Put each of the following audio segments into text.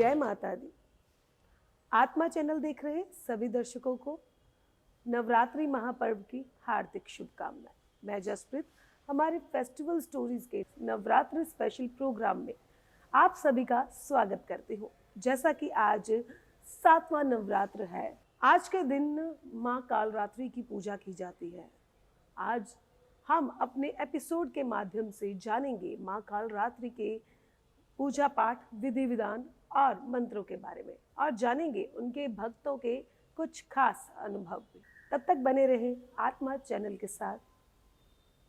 जय माता दी। आत्मा चैनल देख रहे सभी दर्शकों को नवरात्रि महापर्व की हार्दिक शुभकामनाएं। मैं जसप्रीत हमारे फेस्टिवल स्टोरीज के नवरात्रि स्पेशल प्रोग्राम में आप सभी का स्वागत करती हूँ। जैसा कि आज 7वां नवरात्र है, आज के दिन माँ कालरात्रि की पूजा की जाती है। आज हम अपने एपिसोड के माध्यम से जानेंगे माँ कालरात्रि के पूजा पाठ, विधि विधान और मंत्रों के बारे में और जानेंगे उनके भक्तों के कुछ खास अनुभव भी। तब तक बने रहें आत्मा चैनल के साथ।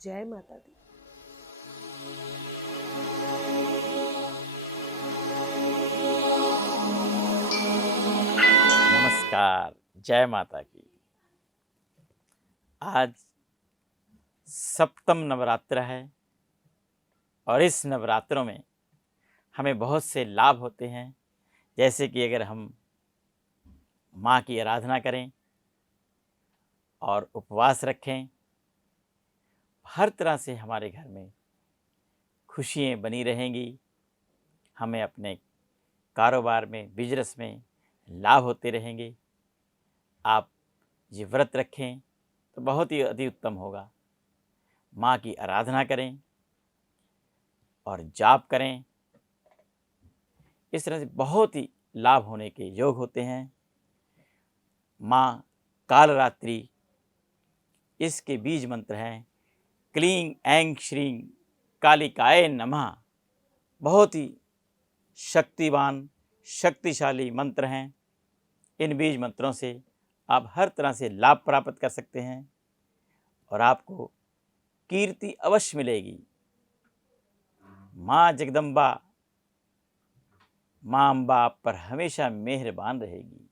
जय माता दी। नमस्कार, जय माता की। आज सप्तम नवरात्र है और इस नवरात्रों में हमें बहुत से लाभ होते हैं। जैसे कि अगर हम माँ की आराधना करें और उपवास रखें, हर तरह से हमारे घर में खुशियाँ बनी रहेंगी। हमें अपने कारोबार में, बिजनेस में लाभ होते रहेंगे। आप ये व्रत रखें तो बहुत ही अति उत्तम होगा। माँ की आराधना करें और जाप करें, इस तरह से बहुत ही लाभ होने के योग होते हैं। माँ कालरात्रि, इसके बीज मंत्र हैं क्लीं ऐं श्रीं कालिकाय नमः। बहुत ही शक्तिवान, शक्तिशाली मंत्र हैं। इन बीज मंत्रों से आप हर तरह से लाभ प्राप्त कर सकते हैं और आपको कीर्ति अवश्य मिलेगी। माँ जगदम्बा, माँ अम्बा आप पर हमेशा मेहरबान रहेगी।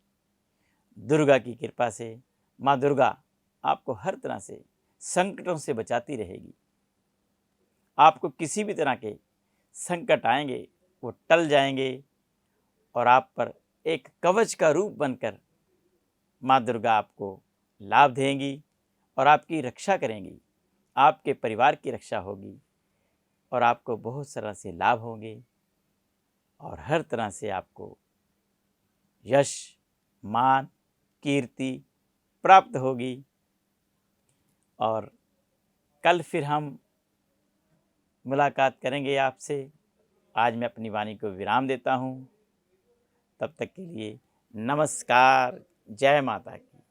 दुर्गा की कृपा से माँ दुर्गा आपको हर तरह से संकटों से बचाती रहेगी। आपको किसी भी तरह के संकट आएंगे वो टल जाएंगे और आप पर एक कवच का रूप बनकर माँ दुर्गा आपको लाभ देंगी और आपकी रक्षा करेंगी। आपके परिवार की रक्षा होगी और आपको बहुत तरह से लाभ होंगे और हर तरह से आपको यश, मान, कीर्ति प्राप्त होगी। और कल फिर हम मुलाकात करेंगे आपसे। आज मैं अपनी वाणी को विराम देता हूँ। तब तक के लिए नमस्कार, जय माता की।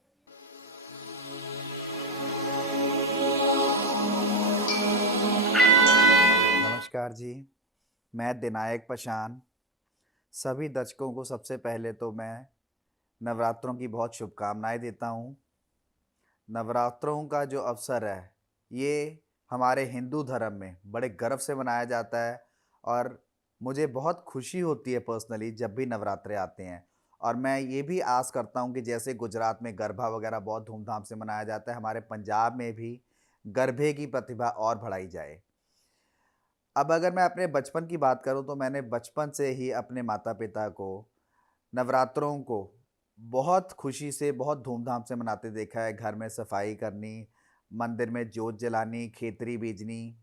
नमस्कार जी, मैं दिनायक पशान। सभी दर्शकों को सबसे पहले तो मैं नवरात्रों की बहुत शुभकामनाएं देता हूं। नवरात्रों का जो अवसर है, ये हमारे हिंदू धर्म में बड़े गर्व से मनाया जाता है और मुझे बहुत खुशी होती है पर्सनली जब भी नवरात्रे आते हैं। और मैं ये भी आस करता हूं कि जैसे गुजरात में गरबा वगैरह बहुत धूमधाम से मनाया जाता है, हमारे पंजाब में भी गरबे की प्रतिभा और बढ़ाई जाए। अब अगर मैं अपने बचपन की बात करूं तो मैंने बचपन से ही अपने माता-पिता को नवरात्रों को बहुत खुशी से, बहुत धूमधाम से मनाते देखा है। घर में सफाई करनी, मंदिर में जोत जलानी, खेतरी बीजनी।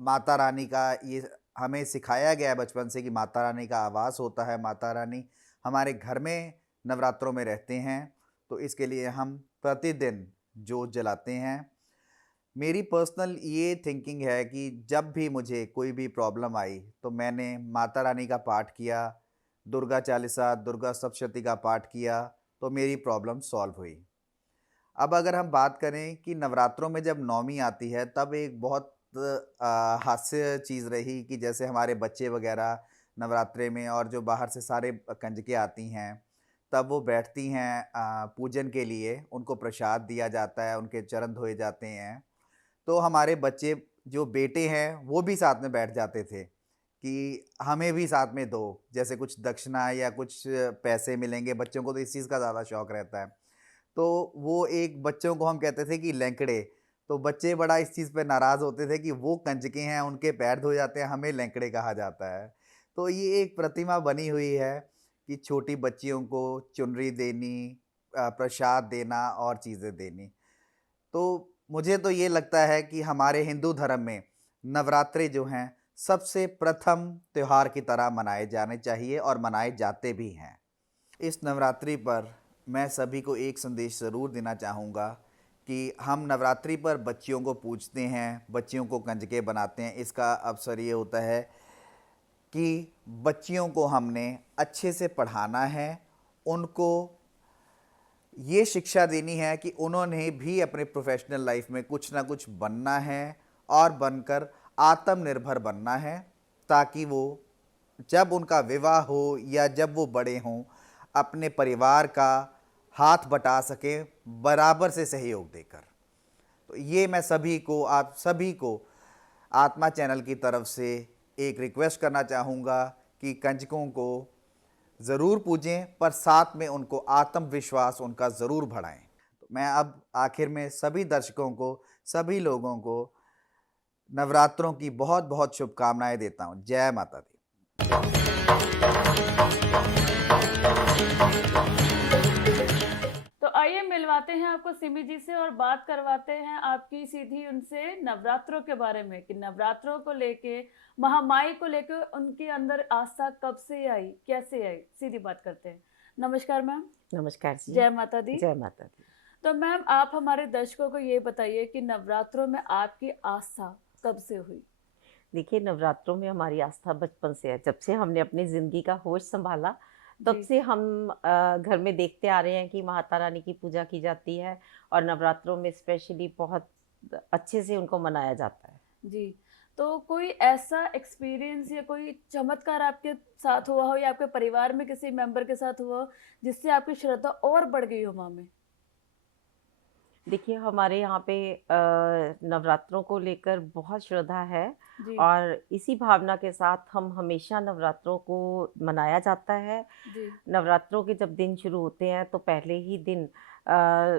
माता रानी का ये हमें सिखाया गया है बचपन से कि माता रानी का आवास होता है। माता रानी हमारे घर में नवरात्रों में रहते हैं, तो इसके लिए हम प्रतिदिन जोत जलाते हैं। मेरी पर्सनल ये थिंकिंग है कि जब भी मुझे कोई भी प्रॉब्लम आई तो मैंने माता रानी का पाठ किया, दुर्गा चालीसा, दुर्गा सप्तशती का पाठ किया, तो मेरी प्रॉब्लम सॉल्व हुई। अब अगर हम बात करें कि नवरात्रों में जब नवमी आती है तब एक बहुत हास्य चीज़ रही कि जैसे हमारे बच्चे वगैरह नवरात्रे में और जो बाहर से सारे कंजकें आती हैं, तब वो बैठती हैं पूजन के लिए, उनको प्रसाद दिया जाता है, उनके चरण धोए जाते हैं। तो हमारे बच्चे जो बेटे हैं वो भी साथ में बैठ जाते थे कि हमें भी साथ में दो, जैसे कुछ दक्षिणा या कुछ पैसे मिलेंगे। बच्चों को तो इस चीज़ का ज़्यादा शौक रहता है। तो वो एक बच्चों को हम कहते थे कि लैंकड़े। तो बच्चे बड़ा इस चीज़ पे नाराज़ होते थे कि वो कंजके हैं, उनके पैर धोए जाते हैं, हमें लैंकड़े कहा जाता है। तो ये एक प्रतिमा बनी हुई है कि छोटी बच्चियों को चुनरी देनी, प्रसाद देना और चीज़ें देनी। तो मुझे तो ये लगता है कि हमारे हिंदू धर्म में नवरात्रे जो हैं सबसे प्रथम त्यौहार की तरह मनाए जाने चाहिए और मनाए जाते भी हैं। इस नवरात्रि पर मैं सभी को एक संदेश ज़रूर देना चाहूँगा कि हम नवरात्रि पर बच्चियों को पूजते हैं, बच्चियों को कंजके बनाते हैं। इसका अवसर ये होता है कि बच्चियों को हमने अच्छे से पढ़ाना है, उनको ये शिक्षा देनी है कि उन्होंने भी अपने प्रोफेशनल लाइफ में कुछ ना कुछ बनना है और बनकर आत्मनिर्भर बनना है, ताकि वो जब उनका विवाह हो या जब वो बड़े हों अपने परिवार का हाथ बटा सकें बराबर से सहयोग देकर। तो ये मैं सभी को, आप सभी को आत्मा चैनल की तरफ से एक रिक्वेस्ट करना चाहूँगा कि कंजकों को ज़रूर पूजें, पर साथ में उनको आत्मविश्वास उनका ज़रूर बढ़ाएं। तो मैं अब आखिर में सभी दर्शकों को, सभी लोगों को नवरात्रों की बहुत बहुत शुभकामनाएं देता हूँ। जय माता दी। तो आइए मिलवाते हैं आपको सिमी जी से और बात करवाते हैं आपकी सीधी उनसे नवरात्रों के बारे में, कि नवरात्रों को लेके, महामाई को लेके उनके अंदर आस्था कब से आई, कैसे आई, सीधी बात करते हैं। नमस्कार मैम। नमस्कार जी। जय माता दी। जय माता दी। तो मैम आप हमारे दर्शकों को ये बताइए कि नवरात्रों में आपकी आस्था कब से हुई? देखिए, नवरात्रों में हमारी आस्था बचपन से है। जब से हमने अपनी ज़िंदगी का होश संभाला तब जी से हम घर में देखते आ रहे हैं कि माता रानी की पूजा की जाती है और नवरात्रों में स्पेशली बहुत अच्छे से उनको मनाया जाता है। जी। तो कोई ऐसा एक्सपीरियंस या कोई चमत्कार आपके साथ हुआ हो या आपके परिवार में किसी मेंबर के साथ हुआ हो जिससे आपकी श्रद्धा और बढ़ गई हो माँ में? देखिए, हमारे यहाँ पे नवरात्रों को लेकर बहुत श्रद्धा है जी और इसी भावना के साथ हम हमेशा नवरात्रों को मनाया जाता है। जी नवरात्रों के जब दिन शुरू होते हैं तो पहले ही दिन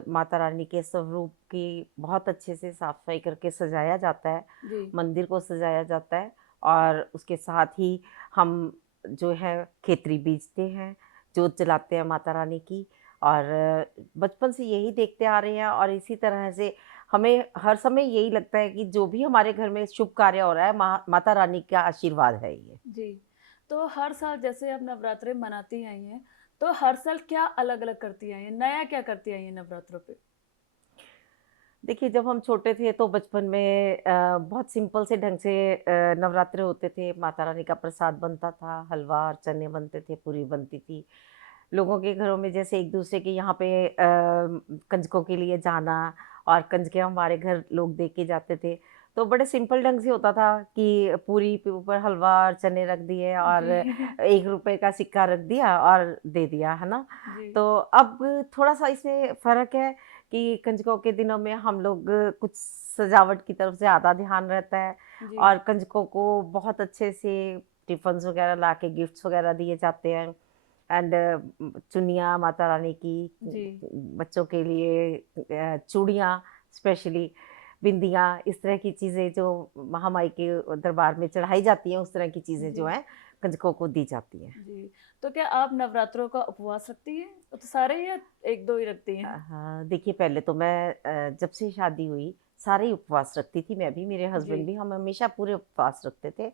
माता रानी के स्वरूप की बहुत अच्छे से साफ सफाई करके सजाया जाता है, जी मंदिर को सजाया जाता है और उसके साथ ही हम जो है खेतरी बीजते हैं, जोत जलाते हैं माता रानी की। और बचपन से यही देखते आ रहे हैं और इसी तरह से हमें हर समय यही लगता है कि जो भी हमारे घर में शुभ कार्य हो रहा है माता रानी का आशीर्वाद है ये। जी। तो हर साल जैसे आप नवरात्रे मनाती आई हैं, तो हर साल क्या अलग अलग करती आई हैं, नया क्या करती आई हैं नवरात्रों पे? देखिए, जब हम छोटे थे तो बचपन में बहुत सिंपल से ढंग से नवरात्रे होते थे। माता रानी का प्रसाद बनता था, हलवा और चने बनते थे, पूरी बनती थी। लोगों के घरों में जैसे एक दूसरे के यहाँ पे कंजकों के लिए जाना और कंजके हमारे घर लोग दे के जाते थे। तो बड़े सिंपल ढंग से होता था कि पूरी के ऊपर हलवा और चने रख दिए और जी 1 रुपए का सिक्का रख दिया और दे दिया, है ना? जी तो अब थोड़ा-सा इसमें फ़र्क है कि कंजकों के दिनों में हम लोग कुछ सजावट की तरफ ज़्यादा ध्यान रहता है जी और कंजकों को बहुत अच्छे से टिफ़िन्स वगैरह लाके गिफ्ट्स वगैरह दिए जाते हैं। एंड चुन्नियाँ माता रानी की, जी बच्चों के लिए चूड़ियाँ, स्पेशली बिंदियाँ, इस तरह की चीज़ें जो महामाई के दरबार में चढ़ाई जाती हैं, उस तरह की चीज़ें जो जी हैं कंजकों को दी जाती हैं। जी। तो क्या आप नवरात्रों का उपवास रखती हैं? तो सारे ही या 1-2 ही रखती हैं? हाँ, देखिए, पहले तो मैं जब से शादी हुई सारे ही उपवास रखती थी, मैं भी, मेरे जी हस्बैंड भी, हम हमेशा पूरे उपवास रखते थे।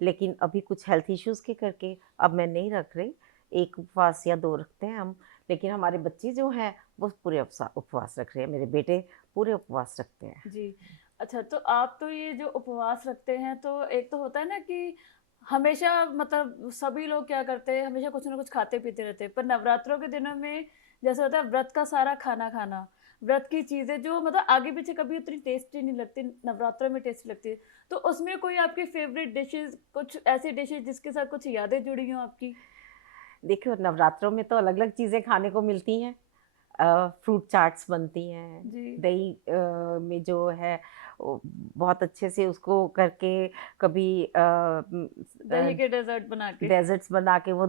लेकिन अभी कुछ हेल्थ इश्यूज़ के करके अब मैं नहीं रख रही, 1 उपवास या 2 रखते हैं हम। लेकिन हमारे बच्चे जो हैं वो पूरे उपवास रख रहे हैं, मेरे बेटे पूरे उपवास रखते हैं। जी। अच्छा, तो आप तो ये जो उपवास रखते हैं, तो एक तो होता है ना कि हमेशा मतलब सभी लोग क्या करते हैं, हमेशा कुछ ना कुछ खाते पीते रहते हैं, पर नवरात्रों के दिनों में जैसे होता है व्रत का सारा खाना खाना, व्रत की चीज़ें जो मतलब आगे पीछे कभी उतनी टेस्टी नहीं लगती, नवरात्रों में टेस्टी लगती है। तो उसमें कोई आपकी फेवरेट डिशेज़, कुछ ऐसी डिशेज़ जिसके साथ कुछ यादें जुड़ी हों आपकी? देखिए, नवरात्रों में तो अलग-अलग चीज़ें खाने को मिलती हैं। फ्रूट चाट्स बनती हैं, जी। दही में जो है वो बहुत अच्छे से उसको करके कभी दही के डेज़र्ट बना के। डेज़र्ट्स बना के वो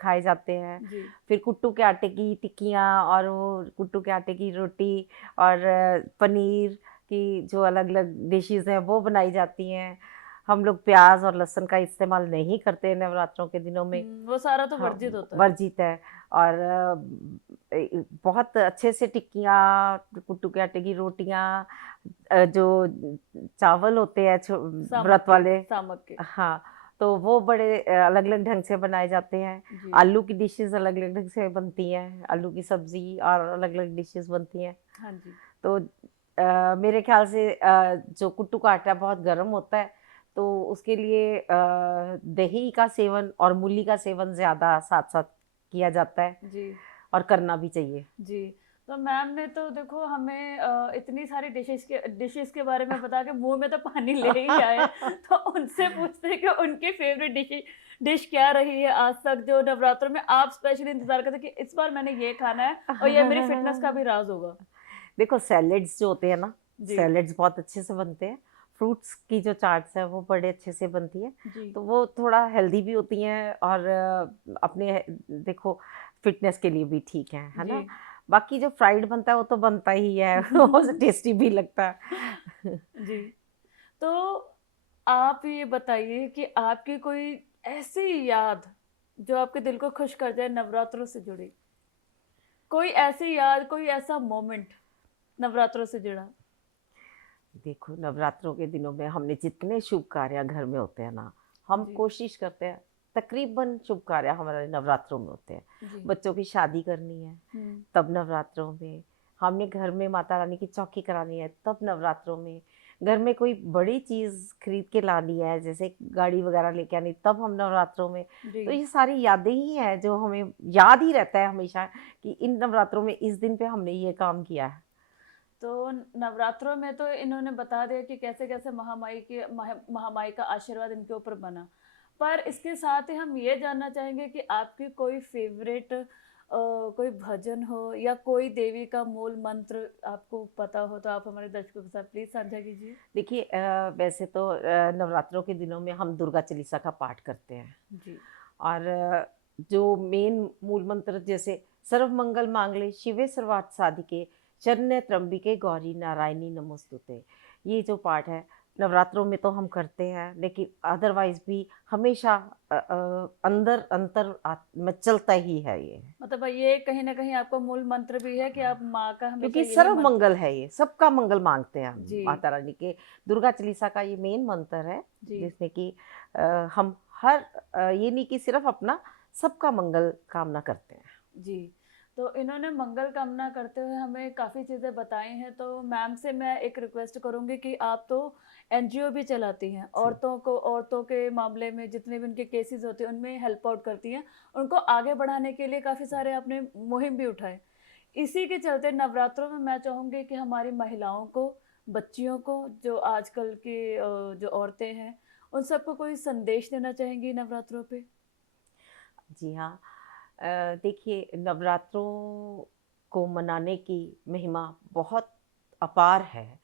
खाए जाते हैं। जी। फिर कुट्टू के आटे की टिक्कियाँ और वो कुट्टू के आटे की रोटी और पनीर की जो अलग-अलग डिशेज़ हैं वो बनाई जाती हैं। हम लोग प्याज और लहसुन का इस्तेमाल नहीं करते हैं नवरात्रों के दिनों में। वो सारा तो हाँ, वर्जित होता है। वर्जित है। और बहुत अच्छे से टिक्कियाँ, कुट्टू के आटे की रोटियाँ, जो चावल होते हैं व्रत वाले, सामक के। हाँ, तो वो बड़े अलग अलग ढंग से बनाए जाते हैं। जी। आलू की डिशेस अलग अलग ढंग से बनती हैं, आलू की सब्जी और अलग अलग डिशेस बनती हैं। हाँ जी। तो मेरे ख्याल से जो कुट्टू का आटा बहुत गर्म होता है, तो उसके लिए दही का सेवन और मूली का सेवन ज़्यादा साथ साथ किया जाता है जी। और करना भी चाहिए। जी। तो मैम ने तो देखो हमें इतनी सारी डिशेस के बारे में बता के मुंह में तो पानी ले ही आए। तो उनसे पूछते हैं कि उनकी फेवरेट डिश क्या रही है आज तक, जो नवरात्रों में आप स्पेशली इंतजार करते हैं कि इस बार मैंने ये खाना है और ये मेरी फिटनेस का भी राज होगा। देखो, सैलेड्स जो होते हैं ना, जी। सैलेड्स बहुत अच्छे से बनते हैं। फ्रूट्स की जो चाट्स है वो बड़े अच्छे से बनती है, जी। तो वो थोड़ा हेल्दी भी होती हैं और अपने देखो फिटनेस के लिए भी ठीक है ना। जी। बाकी जो फ्राइड बनता है वो तो बनता ही है वो टेस्टी भी लगता है। जी। तो आप ये बताइए कि आपकी कोई ऐसी याद जो आपके दिल को खुश कर जाए नवरात्रों से जुड़ी, कोई ऐसी याद, कोई ऐसा मोमेंट नवरात्रों से जुड़ा। देखो, नवरात्रों के दिनों में हमने जितने शुभ कार्य घर में होते हैं ना, हम जी। कोशिश करते हैं, तकरीबन शुभ कार्य हमारे नवरात्रों में होते हैं। जी। बच्चों की शादी करनी है तब नवरात्रों में, हमने घर में माता रानी की चौकी करानी है तब नवरात्रों में, घर में कोई बड़ी चीज़ खरीद के लानी है जैसे गाड़ी वगैरह लेके आनी तब हम नवरात्रों में। जी। तो ये सारी यादें ही हैं जो हमें याद ही रहता है हमेशा कि इन नवरात्रों में इस दिन पे हमने ये काम किया है। तो नवरात्रों में तो इन्होंने बता दिया कि कैसे कैसे महामाई का आशीर्वाद इनके ऊपर बना, पर इसके साथ ही हम ये जानना चाहेंगे कि आपकी कोई फेवरेट कोई भजन हो या कोई देवी का मूल मंत्र आपको पता हो तो आप हमारे दर्शकों के साथ प्लीज साझा कीजिए। देखिए, वैसे तो नवरात्रों के दिनों में हम दुर्गा चालीसा का पाठ करते हैं जी। और जो मेन मूल मंत्र जैसे सर्व मंगल मांगले शिवे सर्वार्थ साधिके शरण्य त्र्यंबिके गौरी नारायणी नमोस्तुते, ये जो पाठ है नवरात्रों में तो हम करते हैं, लेकिन अदरवाइज भी हमेशा अंदर अंतर में चलता ही है ये। मतलब ये कहीं ना कहीं आपका मूल मंत्र भी है कि आप माँ का हमेशा क्योंकि यही सर्व मंत्र- मंगल है, ये सबका मंगल मांगते हैं हम जी। माता रानी के। दुर्गा चालीसा का ये मेन मंत्र है जी। जिसमें कि हम हर ये नहीं कि सिर्फ अपना, सबका मंगल कामना करते हैं। जी। तो इन्होंने मंगल कामना करते हुए हमें काफ़ी चीज़ें बताई हैं, तो मैम से मैं एक रिक्वेस्ट करूंगी कि आप तो एनजीओ भी चलाती हैं, औरतों के मामले में जितने भी उनके केसेस होते हैं उनमें हेल्प आउट करती हैं, उनको आगे बढ़ाने के लिए काफ़ी सारे आपने मुहिम भी उठाए। इसी के चलते नवरात्रों में मैं चाहूँगी कि हमारी महिलाओं को, बच्चियों को, जो आजकल की जो औरतें हैं उन सबको कोई संदेश देना चाहेंगी नवरात्रों पे। जी हाँ, देखिए, नवरात्रों को मनाने की महिमा बहुत अपार है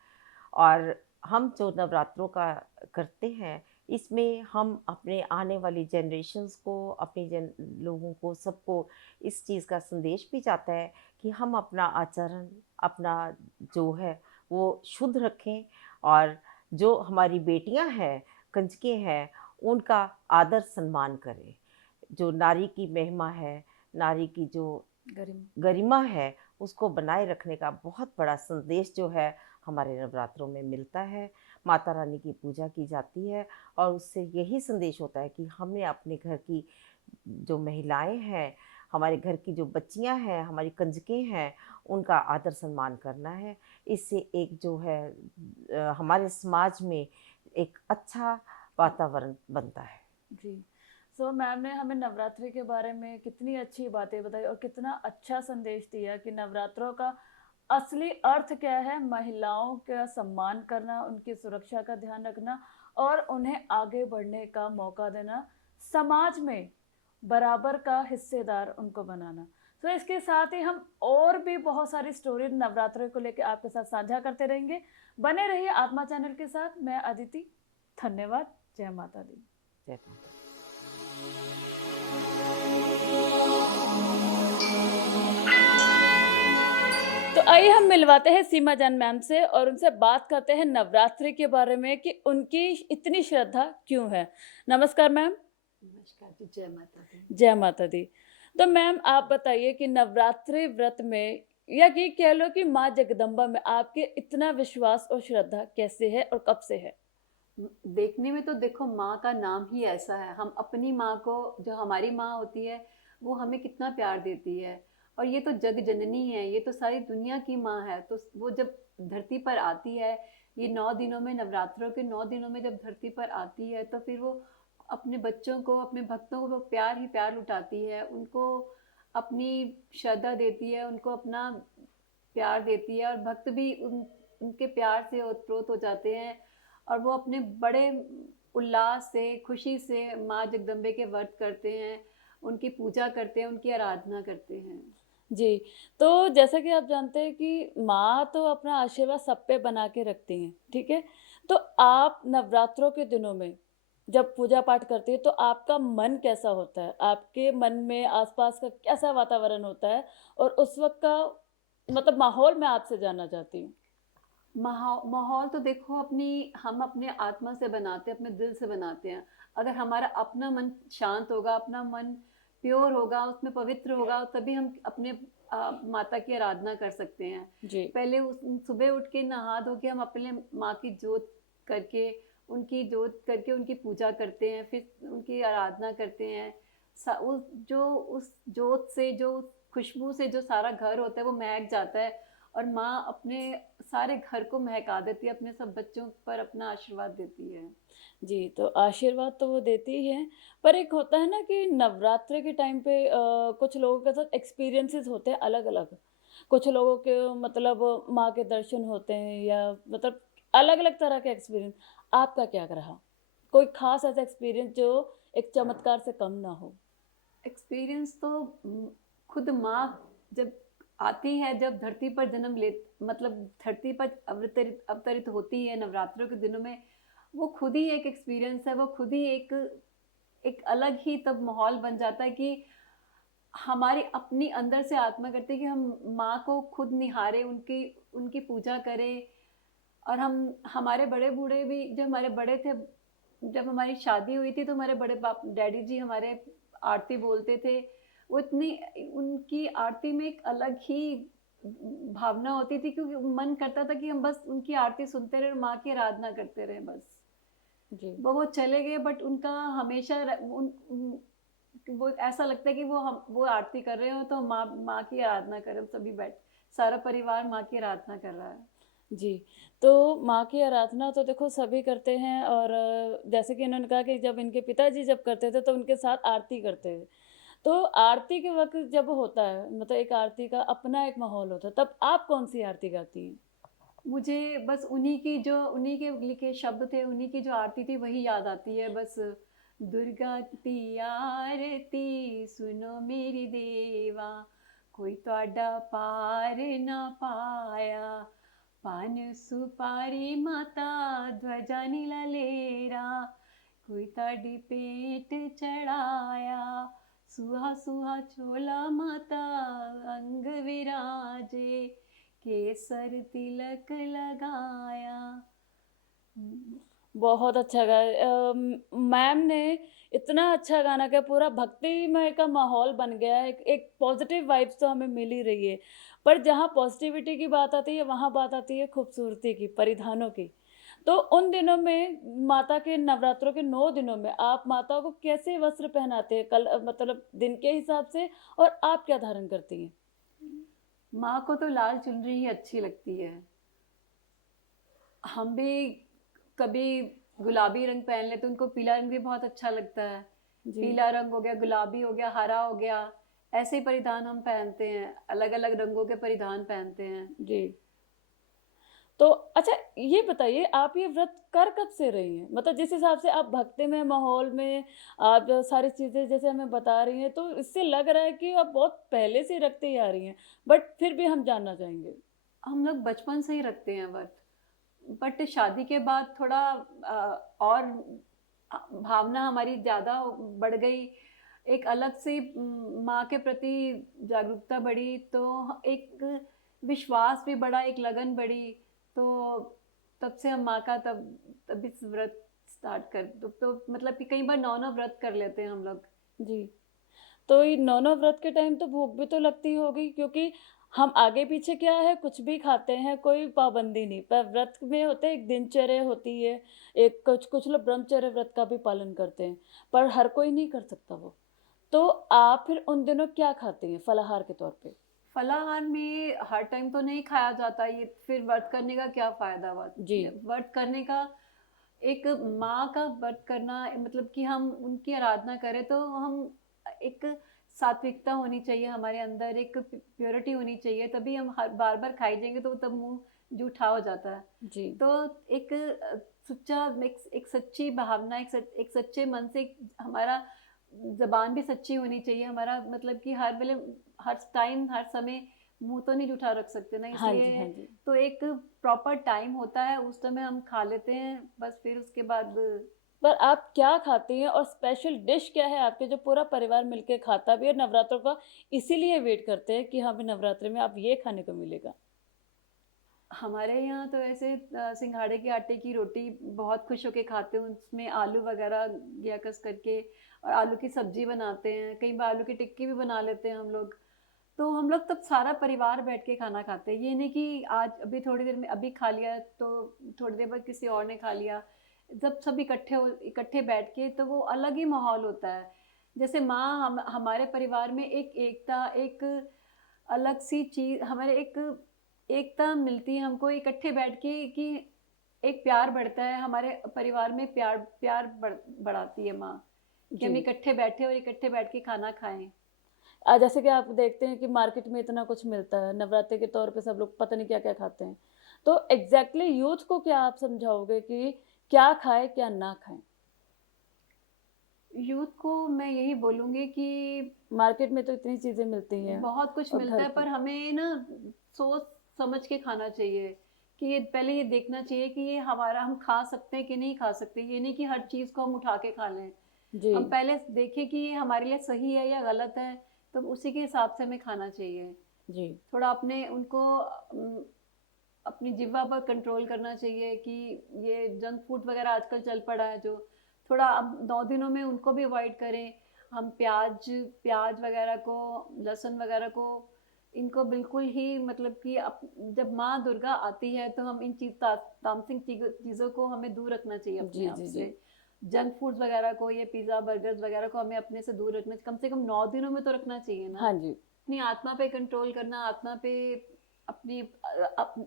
और हम जो नवरात्रों का करते हैं इसमें हम अपने आने वाली जनरेशन्स को, अपने लोगों को, सबको इस चीज़ का संदेश भी जाता है कि हम अपना आचरण, अपना जो है वो शुद्ध रखें और जो हमारी बेटियां हैं, कंजकें हैं, उनका आदर सम्मान करें। जो नारी की महिमा है, नारी की जो गरिमा है, उसको बनाए रखने का बहुत बड़ा संदेश जो है हमारे नवरात्रों में मिलता है। माता रानी की पूजा की जाती है और उससे यही संदेश होता है कि हमें अपने घर की जो महिलाएं हैं, हमारे घर की जो बच्चियां हैं, हमारी कंजकें हैं, उनका आदर सम्मान करना है। इससे एक जो है हमारे समाज में एक अच्छा वातावरण बनता है। जी। सो मैम ने हमें नवरात्रि के बारे में कितनी अच्छी बातें बताई और कितना अच्छा संदेश दिया कि नवरात्रों का असली अर्थ क्या है, महिलाओं का सम्मान करना, उनकी सुरक्षा का ध्यान रखना और उन्हें आगे बढ़ने का मौका देना, समाज में बराबर का हिस्सेदार उनको बनाना। तो इसके साथ ही हम और भी बहुत सारी स्टोरी नवरात्रि को लेकर आपके साथ साझा करते रहेंगे। बने रहिए आत्मा चैनल के साथ। मैं अदिति, धन्यवाद। जय माता दी। जय माता दी। तो आइए हम मिलवाते हैं सीमा जान मैम से और उनसे बात करते हैं नवरात्रि के बारे में कि उनकी इतनी श्रद्धा क्यों है। नमस्कार मैम। नमस्कार जी, जय माता दी। जय माता दी। तो मैम आप बताइए कि नवरात्रि व्रत में या कि कह लो कि माँ जगदम्बा में आपके इतना विश्वास और श्रद्धा कैसे है और कब से है? देखने में तो देखो माँ का नाम ही ऐसा है, हम अपनी माँ को, जो हमारी माँ होती है, वो हमें कितना प्यार देती है। और ये तो जग जननी है, ये तो सारी दुनिया की माँ है। तो वो जब धरती पर आती है, ये 9 दिनों में, नवरात्रों के 9 दिनों में जब धरती पर आती है, तो फिर वो अपने बच्चों को, अपने भक्तों को वो प्यार ही प्यार लुटाती है, उनको अपनी श्रद्धा देती है, उनको अपना प्यार देती है। और भक्त भी उनके प्यार से ओतप्रोत हो जाते हैं और वो अपने बड़े उल्लास से, खुशी से माँ जगदम्बे के व्रत करते हैं, उनकी पूजा करते हैं, उनकी आराधना करते हैं। जी, तो जैसा कि आप जानते हैं कि माँ तो अपना आशीर्वाद सब पे बना के रखती हैं, ठीक है? तो आप नवरात्रों के दिनों में जब पूजा पाठ करती है तो आपका मन कैसा होता है? आपके मन में आसपास का कैसा वातावरण होता है? और उस वक़्त का मतलब माहौल मैं आपसे जानना चाहती हूँ। माहौल तो देखो हम अपने आत्मा से बनाते हैं, अपने दिल से बनाते हैं। अगर हमारा अपना मन शांत होगा, अपना मन प्योर होगा, उसमें पवित्र होगा, तभी हम अपने माता की आराधना कर सकते हैं। जी, पहले उस सुबह उठ के नहा धो के हम अपने माँ की करके जोत करके उनकी पूजा करते हैं, फिर उनकी आराधना करते हैं। उस जोत से, जो खुशबू से जो सारा घर होता है वो महक जाता है और माँ अपने सारे घर को महका देती है, अपने सब बच्चों पर अपना आशीर्वाद देती है। जी, तो आशीर्वाद तो वो देती ही हैं, पर एक होता है ना कि नवरात्रि के टाइम पे कुछ लोगों के साथ एक्सपीरियंसेस होते हैं अलग-अलग। कुछ लोगों के मतलब माँ के दर्शन होते हैं या मतलब अलग-अलग तरह के एक्सपीरियंस। आपका क्या रहा? कोई ख़ास ऐसा एक्सपीरियंस जो एक चमत्कार से कम ना हो? एक्सपीरियंस तो खुद माँ जब आती है, जब धरती पर जन्म ले, मतलब धरती पर अवतरित होती है नवरात्रों के दिनों में, वो खुद ही एक एक्सपीरियंस है। वो खुद ही एक अलग ही तब माहौल बन जाता है कि हमारी अपनी अंदर से आत्मा करती है कि हम माँ को खुद निहारें, उनकी उनकी पूजा करें। और हमारे बड़े बूढ़े भी, जब हमारे बड़े थे, जब हमारी शादी हुई थी, तो हमारे बड़े बाप डैडी जी हमारे आरती बोलते थे। वो इतनी, उनकी आरती में एक अलग ही भावना होती थी, क्योंकि मन करता था कि हम बस उनकी आरती सुनते रहे और माँ की आराधना करते रहे बस। जी। वो चले गए, बट उनका हमेशा वो ऐसा लगता है कि वो आरती कर रहे हो तो माँ की आराधना कर रहे हो, सभी बैठ, सारा परिवार माँ की आराधना कर रहा है। जी, तो माँ की आराधना तो देखो सभी करते हैं और जैसे कि इन्होंने कहा कि जब इनके पिताजी जब करते थे तो उनके साथ आरती करते थे। तो आरती के वक़्त जब होता है मतलब एक आरती का अपना एक माहौल होता है, तब आप कौन-सी आरती गाती हैं? मुझे बस उन्हीं के लिखे शब्द थे, उन्हीं की जो आरती थी वही याद आती है बस। दुर्गा की आरती सुनो मेरी देवा, कोई ਤੁਹਾਡਾ पार ना पाया, पान सुपारी माता ध्वजा नीला लेरा, कोई ताड़ी पेट चढ़ाया, सुहा सुहा छोला माता अंग विराजे, केसर तिलक लगाया। बहुत अच्छा गाया मैम ने इतना अच्छा गाना गाया, पूरा भक्तिमय का माहौल बन गया है। एक पॉज़िटिव वाइब्स तो हमें मिल ही रही है। पर जहाँ पॉज़िटिविटी की बात आती है, वहाँ बात आती है खूबसूरती की, परिधानों की। तो उन दिनों में माता के नवरात्रों के 9 दिनों में आप माता को कैसे वस्त्र पहनाते हैं? मतलब दिन के हिसाब से और आप क्या धारण करती हैं? माँ को तो लाल चुनरी ही अच्छी लगती है। हम भी कभी गुलाबी रंग पहन लेते, उनको पीला रंग भी बहुत अच्छा लगता है। जी। पीला रंग हो गया, गुलाबी हो गया, हरा हो गया, ऐसे ही परिधान हम पहनते हैं, अलग अलग रंगों के परिधान पहनते हैं। जी। तो अच्छा ये बताइए आप ये व्रत कर कब से रही हैं? मतलब जिस हिसाब से आप भक्तिमय माहौल में आप सारी चीज़ें जैसे हमें बता रही हैं, तो इससे लग रहा है कि आप बहुत पहले से रखते ही आ रही हैं। बट फिर भी हम जानना चाहेंगे। हम लोग बचपन से ही रखते हैं व्रत, बट शादी के बाद थोड़ा और भावना हमारी ज़्यादा बढ़ गई, एक अलग सी माँ के प्रति जागरूकता बढ़ी, तो एक विश्वास भी बढ़ा, एक लगन बढ़ी। तो तब से हम माँ का तब इस व्रत स्टार्ट कर तो मतलब कि कई बार 9 व्रत कर लेते हैं हम लोग। जी। तो ये 9 व्रत के टाइम तो भूख भी तो लगती होगी, क्योंकि हम आगे पीछे क्या है कुछ भी खाते हैं, कोई पाबंदी नहीं, पर व्रत में होता है एक दिनचर्या होती है, एक कुछ कुछ लोग ब्रह्मचर्य व्रत का भी पालन करते हैं, पर हर कोई नहीं कर सकता वो। तो आप फिर उन दिनों क्या खाते हैं फलाहार के तौर पे? फलाहार में हर टाइम तो नहीं खाया जाता, ये फिर व्रत करने का क्या फायदा? जी। व्रत करने का एक माँ का व्रत करना मतलब कि हम उनकी आराधना करें तो हम एक सात्विकता होनी चाहिए हमारे अंदर, एक प्योरिटी होनी चाहिए, तभी हम हर बार बार खाई जाएंगे तो तब मुंह जूठा हो जाता है। जी। तो एक सच्चा एक सच्ची भावना, एक सच्चे मन से हमारा जबान भी सच्ची होनी चाहिए हमारा, मतलब कि हर वेले हर टाइम हर समय मुंह तो नहीं जूठा रख सकते ना, हाँ जी, इसलिए हाँ जी। तो एक प्रॉपर टाइम होता है, उस समय हम खा लेते हैं बस, फिर उसके बाद पर आप क्या खाती हैं और स्पेशल डिश क्या है आपके जो पूरा परिवार मिलके खाता भी है नवरात्रों का, इसीलिए वेट करते हैं कि हमें नवरात्रि में अब ये खाने को मिलेगा? हमारे यहाँ तो ऐसे सिंघाड़े के आटे की रोटी बहुत खुश होके खाते हैं, उसमें आलू वगैरह या कस करके और आलू की सब्जी बनाते हैं, कई बार आलू की टिक्की भी बना लेते हैं हम लोग। तो हम लोग तब सारा परिवार बैठ के खाना खाते हैं, ये नहीं कि आज अभी थोड़ी देर में अभी खा लिया तो थोड़ी देर बाद किसी और ने खा लिया। जब सब इकट्ठे बैठ के तो वो अलग ही माहौल होता है। जैसे माँ हमारे परिवार में एक एकता, एक अलग सी चीज हमारे एक एकता मिलती है हमको इकट्ठे बैठ के, कि एक प्यार बढ़ता है हमारे परिवार में, बढ़ाती है माँ कि हम जी। इकट्ठे बैठे और इकट्ठे बैठ के खाना खाएं। जैसे कि आप देखते हैं कि मार्केट में इतना कुछ मिलता है, नवरात्रि के तौर पे सब लोग पता नहीं क्या क्या खाते हैं, तो एग्जैक्टली यूथ को क्या आप समझाओगे कि क्या खाए क्या ना खाएं? यूथ को मैं यही बोलूँगी कि मार्केट में तो इतनी चीजें मिलती हैं बहुत कुछ और मिलता घर है, की। पर हमें ना सोच समझ के खाना चाहिए, कि ये पहले ये देखना चाहिए कि ये हमारा हम खा सकते हैं कि नहीं खा सकते। ये नहीं कि हर चीज़ को हम उठा के खा लें, जी। हम पहले देखें कि ये हमारे लिए सही है या गलत है, तो उसी के हिसाब से हमें खाना चाहिए। जी। थोड़ा अपने उनको अपनी जिह्वा पर कंट्रोल करना चाहिए, कि ये जंक फूड वगैरह आजकल चल पड़ा है जो, थोड़ा अब 9 दिनों में उनको भी अवॉइड करें। हम प्याज वगैरह को, लहसुन वगैरह को, इनको बिल्कुल ही मतलब कि जब माँ दुर्गा आती है तो हम इन तामसिक चीज़ों को हमें दूर रखना चाहिए अपने जी। आप जी। जी। से। जंक फूड्स वगैरह को, ये पिज़्ज़ा बर्गर्स वगैरह को हमें अपने से दूर रखना, कम से कम 9 दिनों में तो रखना चाहिए ना। हाँ जी। अपनी आत्मा पे कंट्रोल करना, आत्मा पे अपनी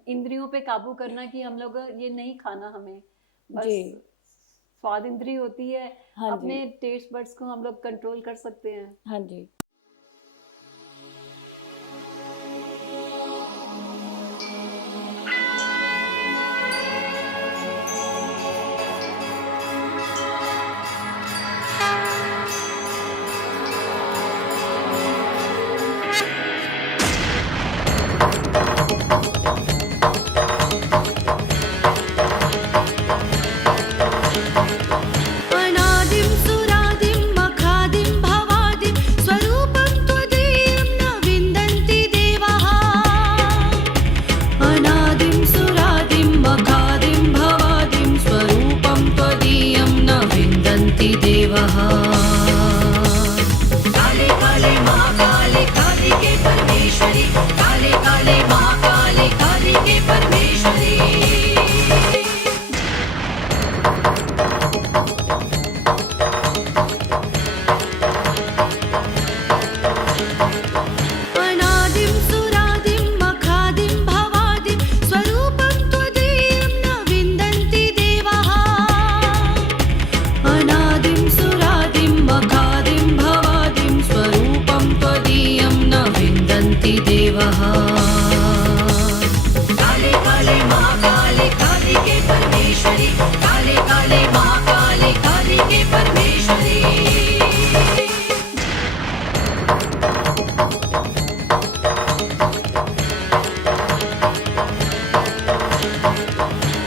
इंद्रियों पे काबू करना, कि हम लोग ये नहीं खाना हमें, जी। बस स्वाद इंद्री होती है, हाँ जी। अपने टेस्ट बड्स को हम लोग कंट्रोल कर सकते हैं। हाँ जी।